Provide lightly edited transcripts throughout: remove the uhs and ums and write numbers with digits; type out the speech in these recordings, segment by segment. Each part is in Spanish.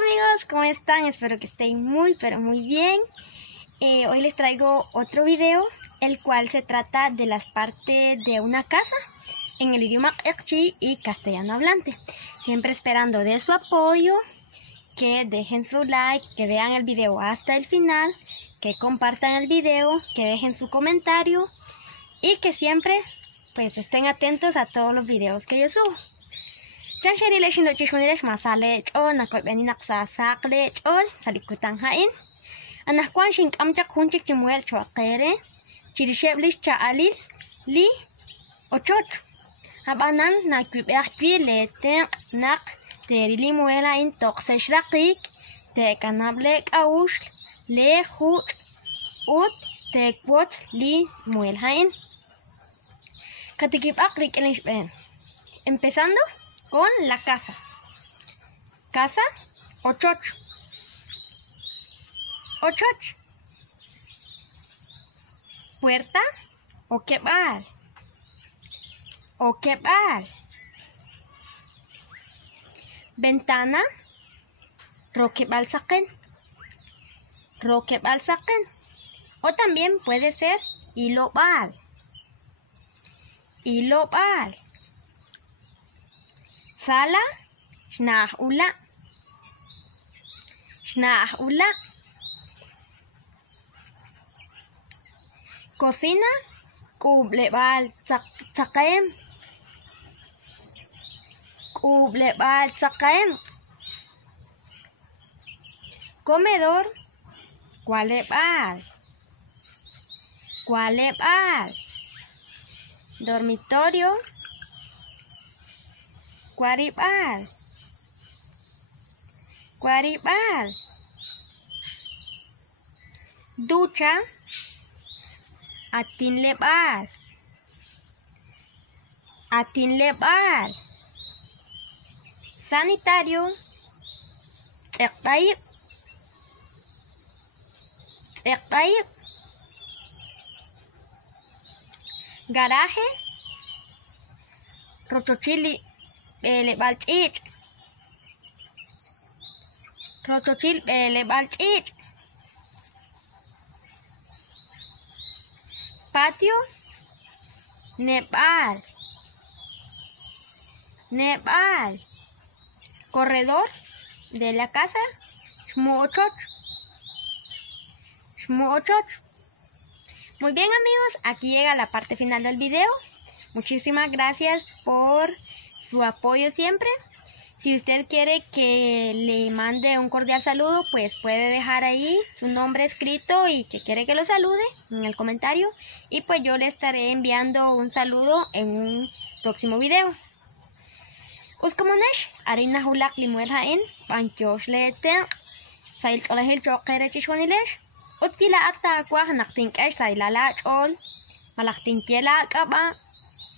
amigos, ¿cómo están? Espero que estén muy bien. Hoy les traigo otro video, el cual se trata de las partes de una casa en el idioma Q'eqchi y castellano hablante. Siempre esperando de su apoyo, que dejen su like, que vean el video hasta el final, que compartan el video, que dejen su comentario y que siempre pues estén atentos a todos los videos que yo subo. Janshari lesh no chishunilesh masale chol nakoy beni naksa sakle chol salikutan hain anak kwan shin kamchak hunchik chimuel chwaqere chirisheblis chaali li ochot abanan nakyubekwi lete nak terili muela in toxesh raqik te kanable kaush le hut ut te kwot li muel hain katikip akrik elish ben empezando con la casa. Casa, ochoch. Ochoch. Puerta, okebal. Okebal. Ventana, rokebal saquen. Rokebal saquen. O también puede ser ilobal. Ilobal. Sala, shnah ula. Shnah ula. Cocina, kublebal tsaqem. Kublebal tsaqem. Comedor, kualebal. Kualebal. Dormitorio, Guaribal. Guaribal. Ducha. Atinlebal. Atinlebal. Sanitario. Ekbaib. Ekbaib. Garaje. Rochochili. Belebal chich. Rochochil belebal chich. Patio. Nepal. Nepal. Corredor de la casa. Shmuochoch. Shmuochoch. Muy bien amigos, aquí llega la parte final del video. Muchísimas gracias por su apoyo siempre. Si usted quiere que le mande un cordial saludo, pues puede dejar ahí su nombre escrito y que quiere que lo salude en el comentario. Y pues yo le estaré enviando un saludo en un próximo video. Uskamonesh, arina hulak limuel hain, panchosh leten, sail olahil chokere chishwanilesh, utkila akta akwa naktinkesh sailala chol, malaktinkiela kaba,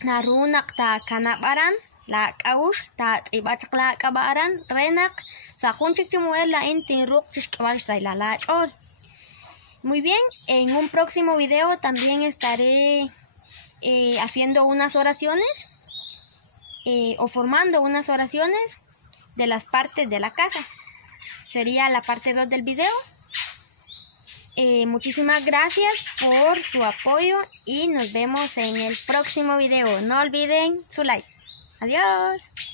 narunak ta kanabaran, la kaush ta ibachak la kabaran renak sa junchik chimuel la intinruk chishkabal la chol. Muy bien, en un próximo video también estaré haciendo unas oraciones o formando unas oraciones de las partes de la casa. Sería la parte 2 del video. Muchísimas gracias por su apoyo y nos vemos en el próximo video. No olviden su like. Adiós.